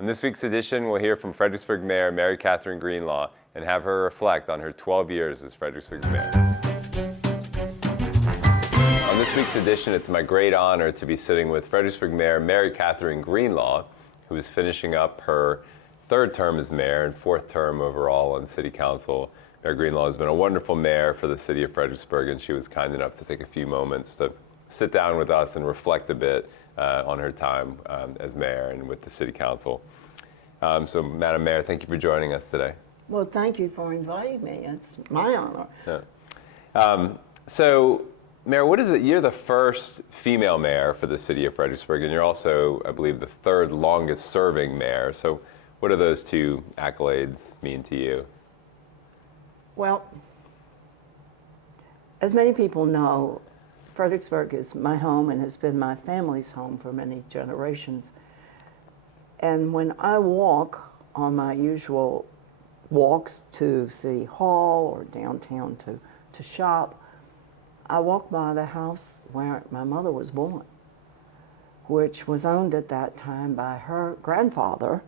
On this week's edition, we'll hear from Fredericksburg Mayor Mary Katherine Greenlaw and have her reflect on her 12 years as Fredericksburg's mayor. On this week's edition, it's my great honor to be sitting with Fredericksburg Mayor Mary Katherine Greenlaw, who is finishing up her third term as mayor and fourth term overall on City Council. Mayor Greenlaw has been a wonderful mayor for the City of Fredericksburg, and she was kind enough to take a few moments to sit down with us and reflect a bit on her time as mayor and with the City Council. So, Madam Mayor, thank you for joining us today. Well, thank you for inviting me. It's my honor. Yeah. So, Mayor, what is it? You're the first female mayor for the City of Fredericksburg, and you're also, I believe, the third longest serving mayor. So, what do those two accolades mean to you? Well, as many people know, Fredericksburg is my home and has been my family's home for many generations. And when I walk on my usual walks to City Hall or downtown to shop, I walk by the house where my mother was born, which was owned at that time by her grandfather,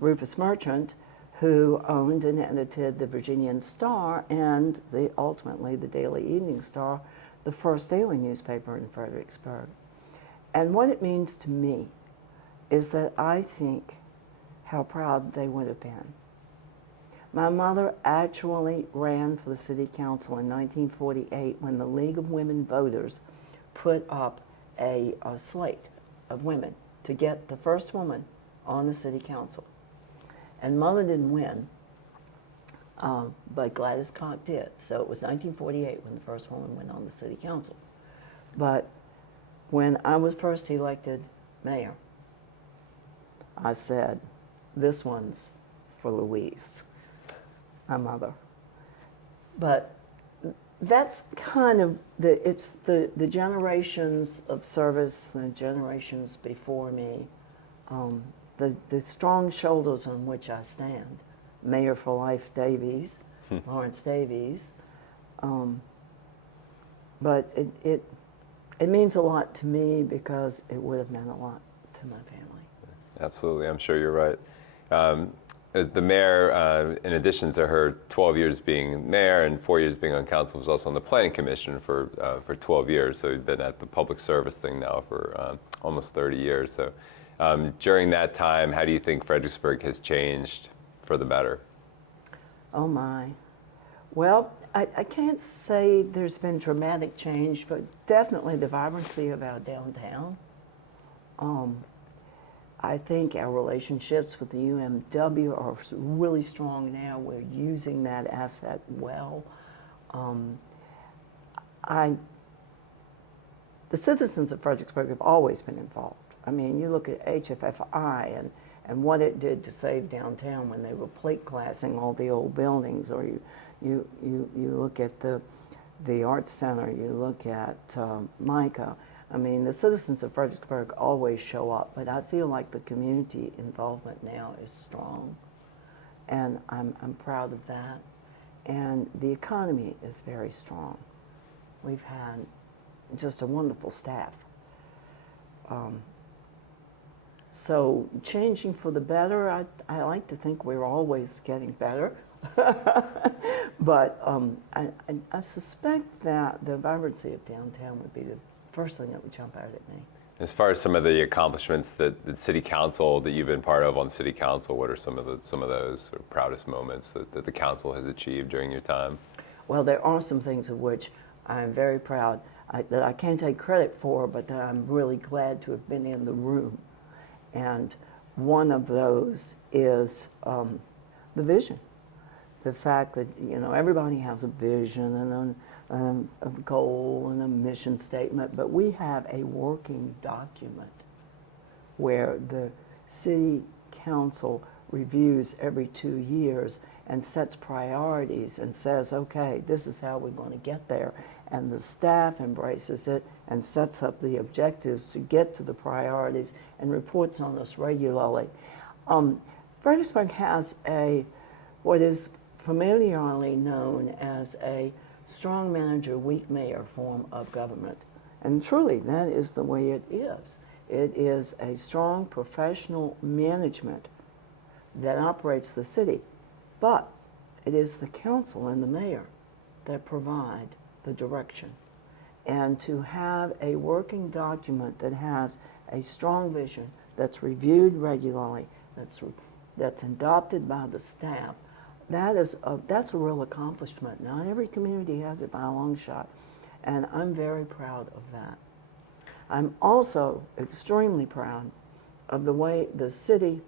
Rufus Merchant, who owned and edited the Virginian Star and ultimately the Daily Evening Star, the first daily newspaper in Fredericksburg. And what it means to me is that I think how proud they would have been. My mother actually ran for the City Council in 1948 when the League of Women Voters put up a slate of women to get the first woman on the City Council. And Mother didn't win, but Gladys Cock did. So it was 1948 when the first woman went on the City Council. But when I was first elected mayor, I said, this one's for Louise, my mother. But that's kind of the generations of service, the generations before me, the strong shoulders on which I stand. Mayor for Life Davies, Lawrence Davies. But it means a lot to me because it would have meant a lot to my family. Absolutely, I'm sure you're right. The mayor, in addition to her 12 years being mayor and 4 years being on council, was also on the Planning Commission for 12 years. So you've been at the public service thing now for almost 30 years. So during that time, how do you think Fredericksburg has changed for the better? Oh my. Well, I can't say there's been dramatic change, but definitely the vibrancy of our downtown. I think our relationships with the UMW are really strong now. We're using that asset well. The citizens of Fredericksburg have always been involved. I mean, you look at HFFI and what it did to save downtown when they were plate glassing all the old buildings, or you look at the Arts Center, you look at MICA. I mean, the citizens of Fredericksburg always show up, but I feel like the community involvement now is strong, and I'm proud of that. And the economy is very strong. We've had just a wonderful staff. So changing for the better, I like to think we're always getting better. But I suspect that the vibrancy of downtown would be the first thing that would jump out at me. As far as some of the accomplishments that City Council, that you've been part of on City Council, what are some of those sort of proudest moments that the council has achieved during your time? Well, there are some things of which I'm very proud that I can't take credit for, but that I'm really glad to have been in the room. And one of those is the vision. The fact that, you know, everybody has a vision and a goal and a mission statement, but we have a working document where the City Council reviews every 2 years and sets priorities and says, okay, this is how we're going to get there. And the staff embraces it and sets up the objectives to get to the priorities and reports on us regularly. Fredericksburg has what is familiarly known as a strong manager, weak mayor form of government. And truly, that is the way it is. It is a strong professional management that operates the city, but it is the council and the mayor that provide the direction. And to have a working document that has a strong vision, that's reviewed regularly, that's adopted by the staff, that's a real accomplishment. Not every community has it by a long shot, and I'm very proud of that. I'm also extremely proud of the way the city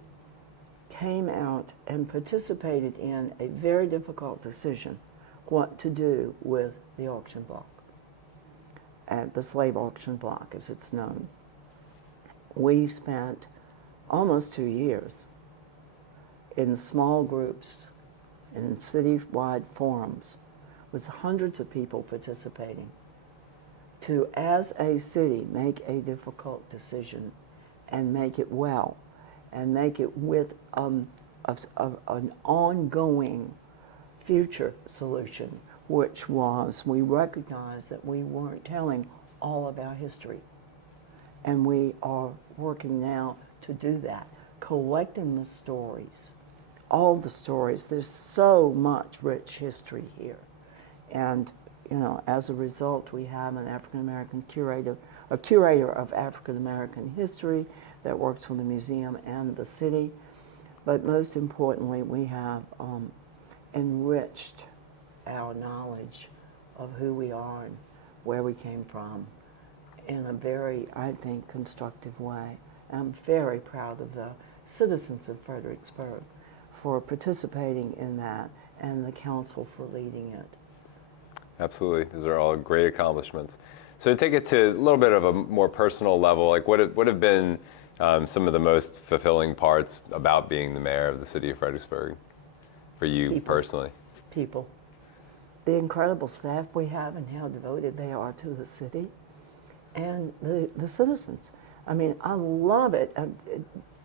came out and participated in a very difficult decision, what to do with the auction block, at the slave auction block as it's known. We spent almost 2 years in small groups, in citywide forums, with hundreds of people participating, to, as a city, make a difficult decision and make it well, and make it with an ongoing future solution, which was we recognized that we weren't telling all of our history. And we are working now to do that, collecting the stories, all the stories. There's so much rich history here. And, you know, as a result, we have an African-American curator, a curator of African-American history that works for the museum and the city. But most importantly, we have enriched our knowledge of who we are and where we came from in a very, I think, constructive way. I'm very proud of the citizens of Fredericksburg for participating in that and the council for leading it. Absolutely. Those are all great accomplishments. So to take it to a little bit of a more personal level, like what have been some of the most fulfilling parts about being the mayor of the city of Fredericksburg for you personally? People. The incredible staff we have and how devoted they are to the city and the citizens. I mean, I love it.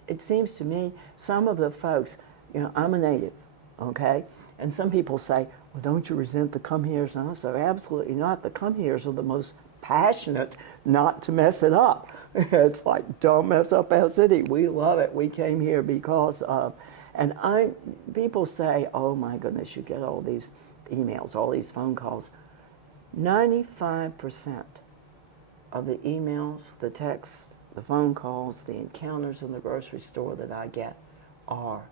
It seems to me some of the folks, you know, I'm a native, okay? And some people say, well, don't you resent the come-heres? And I say, absolutely not. The come-heres are the most passionate not to mess it up. It's like, don't mess up our city. We love it. We came here because of. And people say, oh my goodness, you get all these emails, all these phone calls. 95% of the emails, the texts, the phone calls, the encounters in the grocery store that I get are,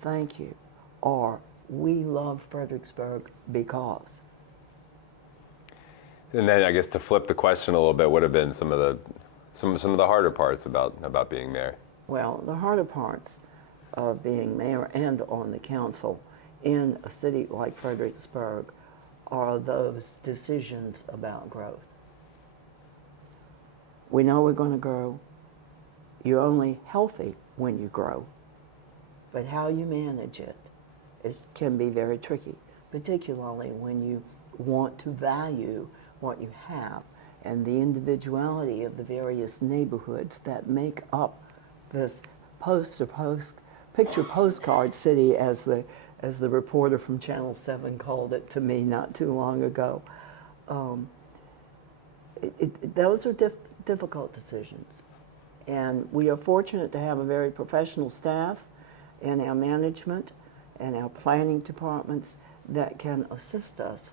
thank you, or we love Fredericksburg because. And then I guess to flip the question a little bit, what have been some of the harder parts about being mayor? Well, the harder parts of being mayor and on the council in a city like Fredericksburg are those decisions about growth. We know we're going to grow. You're only healthy when you grow. But how you manage it can be very tricky, particularly when you want to value what you have and the individuality of the various neighborhoods that make up this picture postcard city, as the reporter from Channel 7 called it to me not too long ago. Those are difficult decisions. And we are fortunate to have a very professional staff in our management and our planning departments that can assist us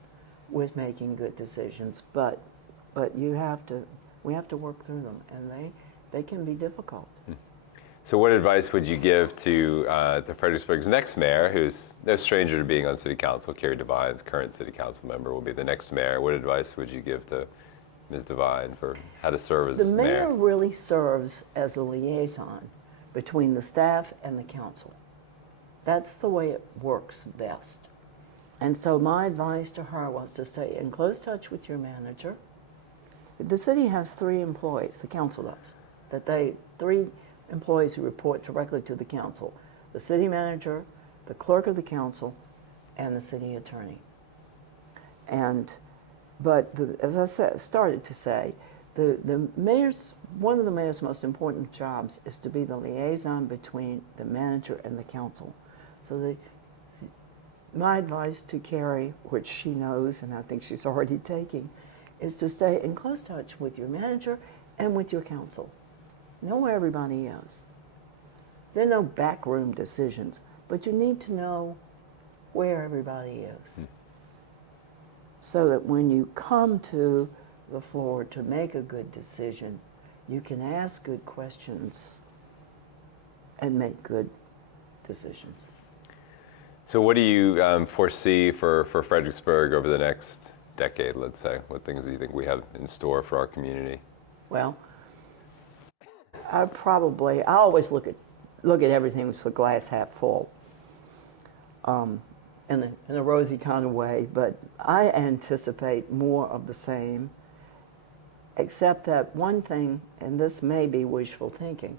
with making good decisions. But we have to work through them, and they can be difficult. So what advice would you give to Fredericksburg's next mayor, who's no stranger to being on city council? Carrie Devine's current city council member will be the next mayor. What advice would you give to Ms. Devine for how to serve as mayor? The mayor really serves as a liaison between the staff and the council. That's the way it works best. And so my advice to her was to stay in close touch with your manager. The city has 3 employees, the council does, 3 employees who report directly to the council: the city manager, the clerk of the council, and the city attorney. But as I started to say, one of the mayor's most important jobs is to be the liaison between the manager and the council. So my advice to Carrie, which she knows and I think she's already taking, is to stay in close touch with your manager and with your council. know where everybody is. There are no backroom decisions, but you need to know where everybody is. So that when you come to the floor to make a good decision, you can ask good questions and make good decisions. So what do you foresee for Fredericksburg over the next decade, let's say? What things do you think we have in store for our community? Well, I always look at everything with the glass half full, in a rosy kind of way, but I anticipate more of the same, except that one thing, and this may be wishful thinking,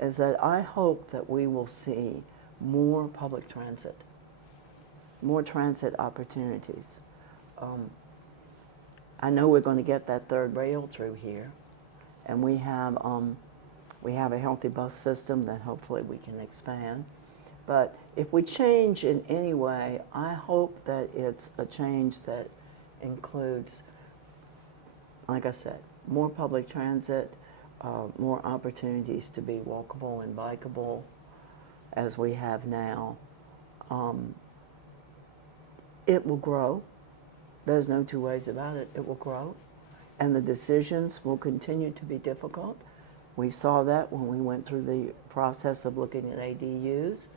is that I hope that we will see more public transit, more transit opportunities. I know we're going to get that third rail through here, and we have a healthy bus system that hopefully we can expand. But if we change in any way, I hope that it's a change that includes, like I said, more public transit, more opportunities to be walkable and bikeable as we have now. It will grow. There's no two ways about it. It will grow. And the decisions will continue to be difficult. We saw that when we went through the process of looking at ADUs.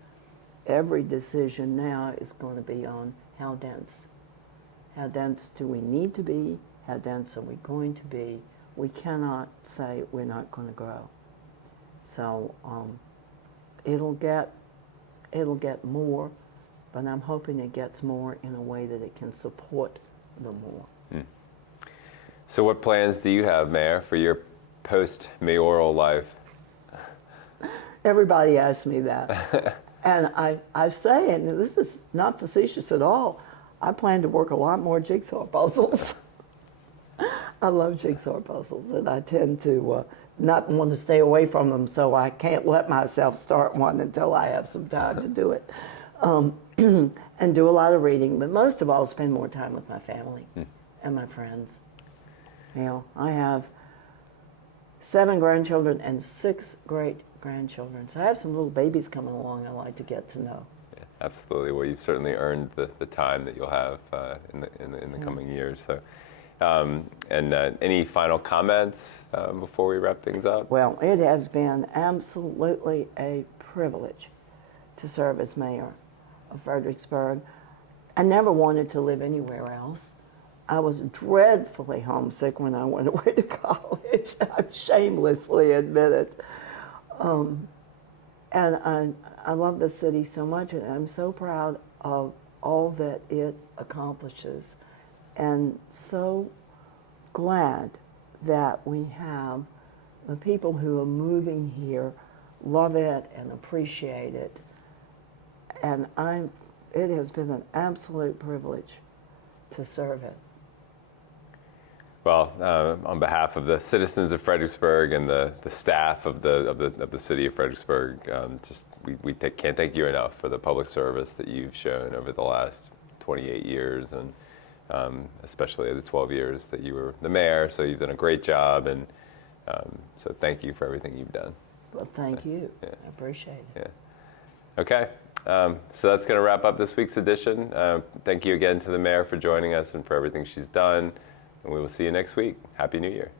Every decision now is going to be on how dense. How dense do we need to be? How dense are we going to be? We cannot say we're not going to grow. So it'll get more, but I'm hoping it gets more in a way that it can support the more. So what plans do you have, Mayor, for your post-mayoral life? Everybody asks me that. And I say, and this is not facetious at all, I plan to work a lot more jigsaw puzzles. I love jigsaw puzzles, and I tend to not want to stay away from them, so I can't let myself start one until I have some time to do it. And do a lot of reading, but most of all, spend more time with my family and my friends. You know, I have 7 grandchildren and 6 great-grandchildren, so I have some little babies coming along I like to get to know. Yeah, absolutely. Well, you've certainly earned the time that you'll have in the coming years. So, any final comments before we wrap things up? Well, it has been absolutely a privilege to serve as mayor of Fredericksburg. I never wanted to live anywhere else. I was dreadfully homesick when I went away to college. I shamelessly admit it. And I love the city so much, and I'm so proud of all that it accomplishes, and so glad that we have the people who are moving here love it and appreciate it. And it has been an absolute privilege to serve it. Well, on behalf of the citizens of Fredericksburg and the staff of the City of Fredericksburg, we can't thank you enough for the public service that you've shown over the last 28 years, and especially the 12 years that you were the mayor. So you've done a great job, and so thank you for everything you've done. Well, thank you. Yeah. I appreciate it. Yeah. Okay. So that's going to wrap up this week's edition. Thank you again to the mayor for joining us and for everything she's done. And we will see you next week. Happy New Year.